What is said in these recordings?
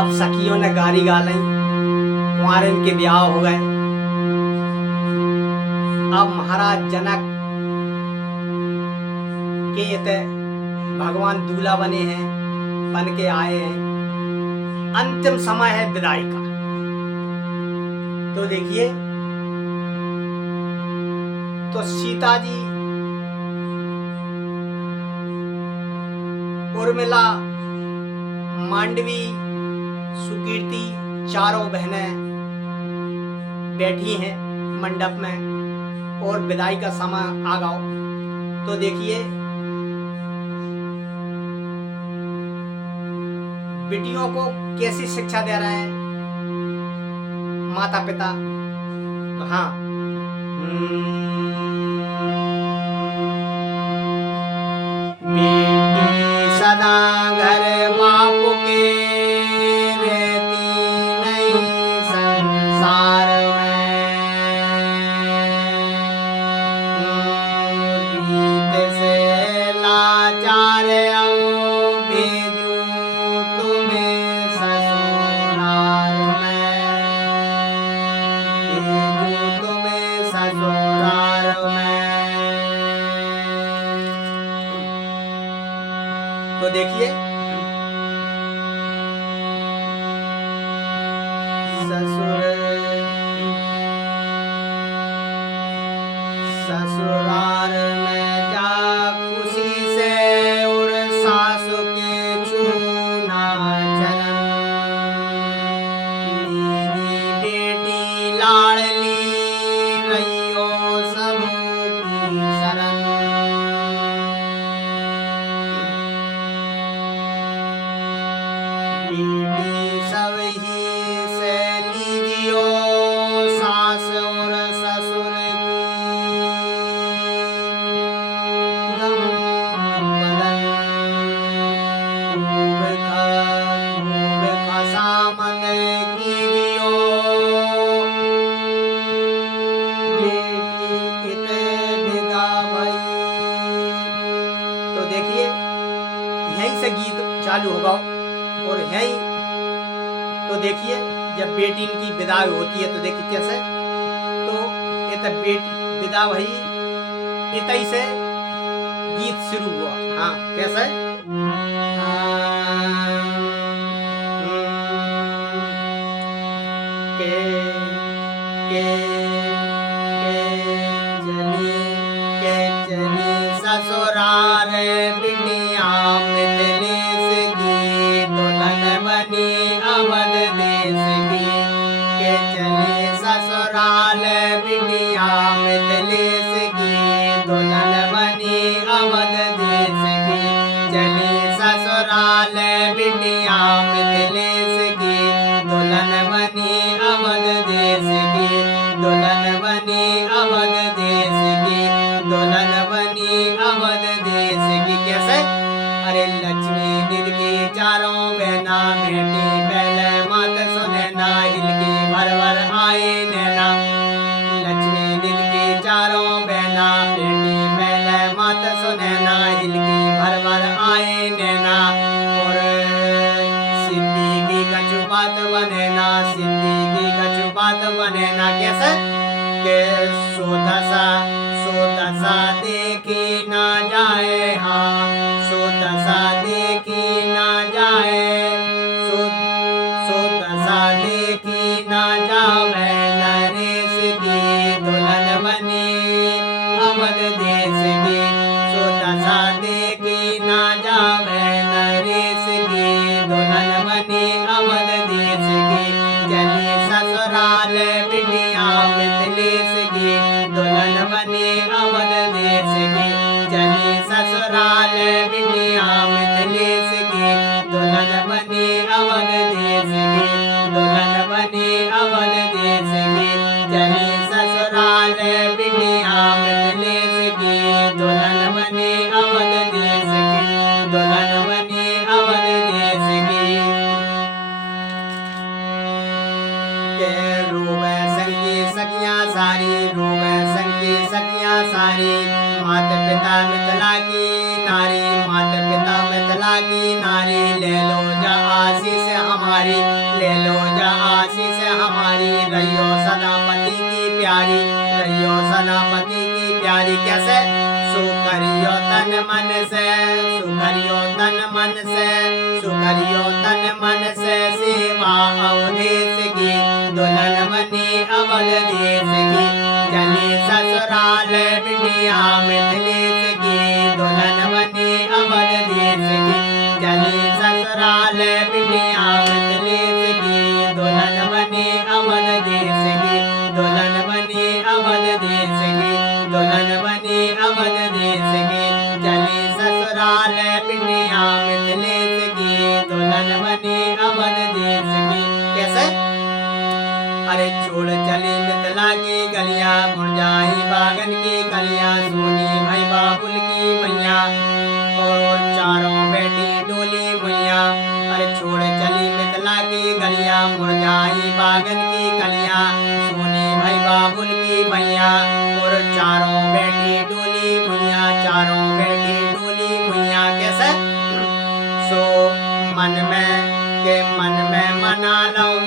अब सखियों ने गारी गाली, कुंवारिन के ब्याह हो गए। अब महाराज जनक के इते भगवान दूल्हा बने हैं, बन के आए हैं। अंतिम समय है विदाई का। तो देखिए, तो सीता जी, उर्मिला, मांडवी, सुकीर्ति, चारों बहनें बैठी हैं मंडप में और विदाई का समय आ गया। तो देखिए, बेटियों को कैसी शिक्षा दे रहे हैं माता पिता। तो हाँ, बेटी सदा घर बाप के, रहती नहीं संसार में। रीत से लाचार भेजूं तुम्हें ससुराल में, भेजूं तुम्हें ससुराल में। तो देखिए, ससुराल में जा खुशी से और सासु के छूना चरण। मेरी बेटी लाडली रहियो सबकी शरण। बेटी सब ही से लीजियो सास और ससुर की गम बदन। खूब खसामद कीजियो बेटी इते विदा भई। तो देखिए, यहीं से गीत चालू होगा और यही। तो देखिए, जब बेटी इनकी विदाई होती है तो देखिए कैसे। तो ये बेटी विदा भई, इतई से गीत शुरू हुआ। हाँ, कैसे। के चली ससुराल बिटिया मिथिलेश की, दुल्हन बनी अवध देश की। के चली ससुराल बिटिया मिथिलेश की, दुल्हन बनी अवध देश की। चली ससुराल बिटिया मिथिलेश की, दुल्हन बनी अवध देश की। दुल्हन बनी अवध देश की, दुल्हन बनी अवध देश की। कैसे। अरे लक्ष्मी निधि की चारों बहना, बेटी पहले मात सुनैना, हिलकी भर भर आए नैना। लक्ष्मी निधि की चारों बहना, बेटी पहले मात सुनैना, हिलकी भर भर आए नैना। और सिद्धि की कछु बात बनेना, सिद्धि की कछु बात बनेना। कैसे। के सो दशा देखी ना जाए। हाँ, सो दशा देखी ना जाए। सो दशा देखी ना जावे नरेश की, दुल्हन बनी अवध देश की। सो दशा देखी ना जावे नरेश की, दुल्हन बनी अवध देश की। चली ससुराल बिटिया मिथिलेश की, दुल्हन बनी अवध देश की। चली ससुराल बिटिया मिथिलेश की, दुल्हन बनी अवध देश की। दुल्हन बनी अवध देश की। चली ससुराल बिटिया मिथिलेश की, दुल्हन बनी अवध देश की। दुल्हन बनी अवध देश की। के रोवे संगी सखियां सारी, रोवे संगी सखियां सारी। माता पिता मिथिला की नारी, माता पिता मिथिला की नारी। ले लो जा आशीष हमारी। तुम्हारी, ले लो जा आशीष हमारी, रहियो सदा पति की प्यारी, रहियो सदा पति की प्यारी। कैसे? सुकरियो तन मन से, सुकरियो तन मन से, सुकरियो तन मन से, सेवा अवधेश की, दुल्हन बनी अवध देश की, चली ससुराल बिटिया मिथिलेश की, दुल्हन बनी अवध देश की, चली ससुराल बिटिया मिथिलेश की, दुल्हन बनी अवध देश की, दुल्हन बनी अवध देश की, दुल्हन बनी अवध देश की, चली ससुराल बिटिया मिथिलेश की, दुल्हन बनी अवध देश की। कैसे? अरे छोड़ चली मिथिला की गलियां, मुरझाई बागन की कलियां, सोनी भाई बाबुल की मैया, और चारों बेटी डोली मैया। अरे छोड़ चली मिथिला की गलियां, मुरझाई बागन की कलियां, सोनी भाई बाबुल की मैया, और चारों बेटी डोली मैया, चारों बेटी डोली मैया। कैसे? सो मन में मना लऊं,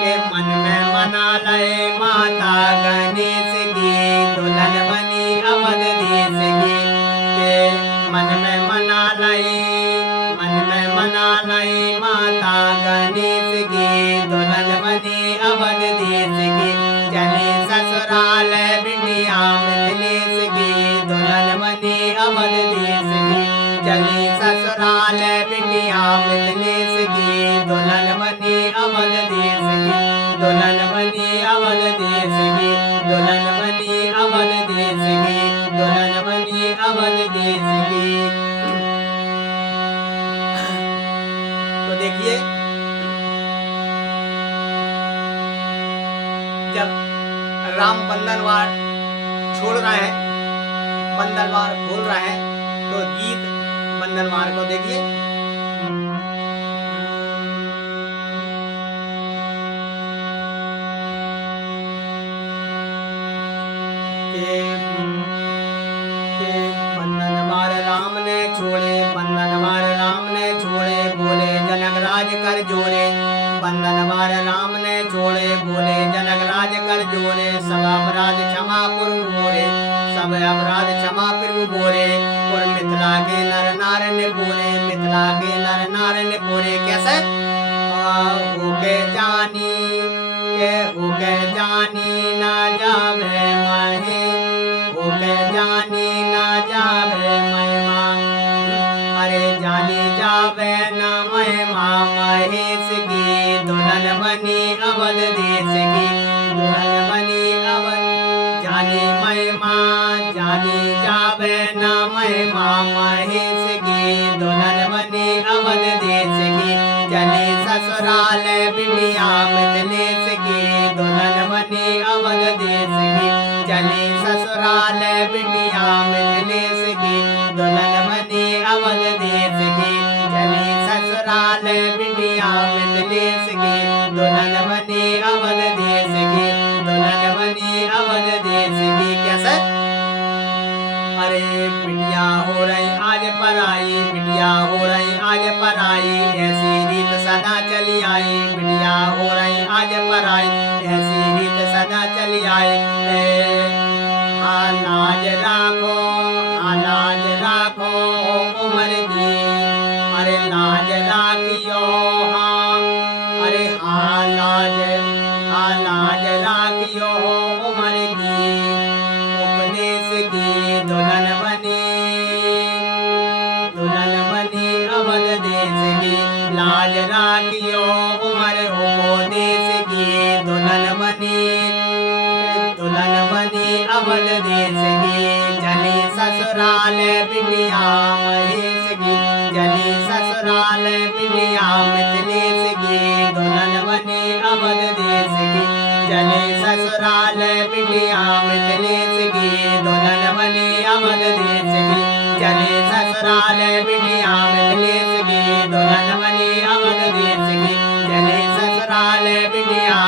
के मन में मना लए माता गणेश की, दुल्हन बनी अवध देश की, के मन में मना लए, मन में मना लए माता गणेश की, दुल्हन बनी अवध देश की, चली ससुराल बिटिया मिथिलेश की, दुल्हन बनी अवध देश की, चली ससुराल बिटिया मिथिलेश की, दुल्हन बनी अवध देश की, दुल्हन बनी अवध देश की, दुल्हन बनी अवध देश की, दुल्हन बनी अवध देश की। तो देखिए, जब राम बंधनवार छोड़ रहे हैं, बंधनवार खोल रहे हैं, तो गीत बंधनवार को देखिए। के बंधनवार राम ने छोड़े, बंधनवार राम ने छोड़े, बोले जनक राज कर जोरे, बंधनवार राम ने छोड़े, बोले जनक राज कर जोरे, सब अपराध क्षमा पूर्व बोरे, सब अपराध क्षमा पूर्व बोरे, और मिथिला के नर नार ने बोरे, मिथिला के नर नार ने बोरे। कैसे? होके जानी, के होके जानी ना जावे माहे, होके जानी ना जावे महिमा, अरे जानी जावे ना महिमा महेश की, दुल्हन बनी अवध देश की, दुल्हन बनी अवध, जानी महिमा, जानी जावे ना महिमा महेश की, दुल्हन बनी अवध देश की, चली ससुराल बिटिया मिथिलेश की, दुल्हन बनी अवध देश की, चली ससुराल बिटिया मिथिलेश की, दुल्हन बनी अवध देश की, चली ससुराल बिटिया मिथिलेश की, दुल्हन बनी अवध देश की, दुल्हन बनी अवध देश की। कैसे? अरे बिटिया हो रही आज पराई, बिटिया हो रही आज पराई, ऐसी रीत सदा चली आई, बिटिया हो रही आज पराई, ऐसी रीत सदा चली आई। लाज राखो, लाज राखो उम्र की, अरे लाज राखियो, हाँ अरे लाज राखियो उम्र की, उपदेश की दुल्हन बनी, दुल्हन बनी अवध देश की, लाज राखियो उम्र उपदेश की, दुल्हन बनी, दुल्हन बनी अवध देश की, चली ससुराल बिटिया महेश की, चली ससुराल बिटिया मिथिलेश की, दुल्हन बनी अवध देश की, चली ससुराल बिटिया मिथिलेश की, दुल्हन बनी अवध देश की, चली ससुराल बिटिया मिथिलेश की, दुल्हन बनी अवध देश की, चली ससुराल बिटिया